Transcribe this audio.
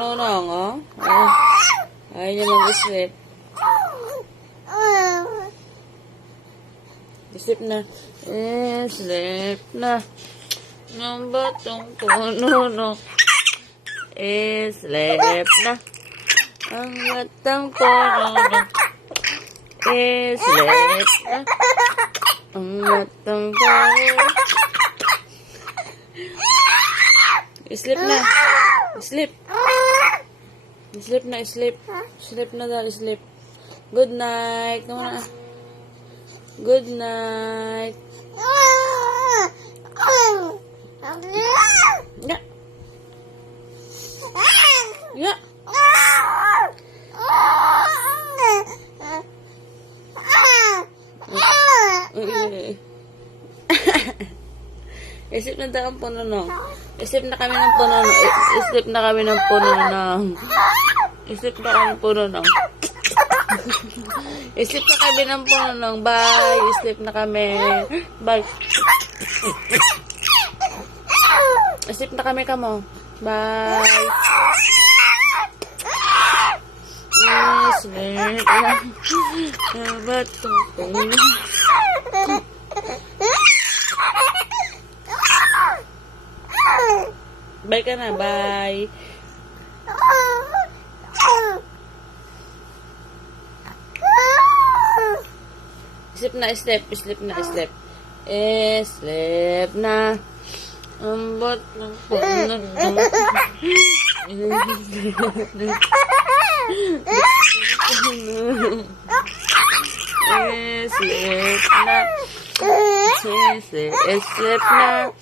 Nonong, oh. Ayaw niya mag-sleep. Sleep na. Sleep na. Ng batong ko, Nonong. Sleep na. Ang batang ko, Nonong. Sleep na. Ang batang ko. Sleep na. Sleep. Sleep na, sleep. Sleep na dahil sleep. Good night. Naman na. Good night. Ya. Ya. Isip na daw ang puno no. Isip na kami ng puno no. Isip na kami ng puno no. Isip na kami ng puno no. Isip na kami ng puno no. Bye. Isip na kami. Bye. Isip na kami kamo. Bye. Sleep na. Batong ko. Bye ka na, bye. Sleep na, sleep. Sleep na, sleep. Sleep na. Ang bot ng puno. Sleep na. Sleep na.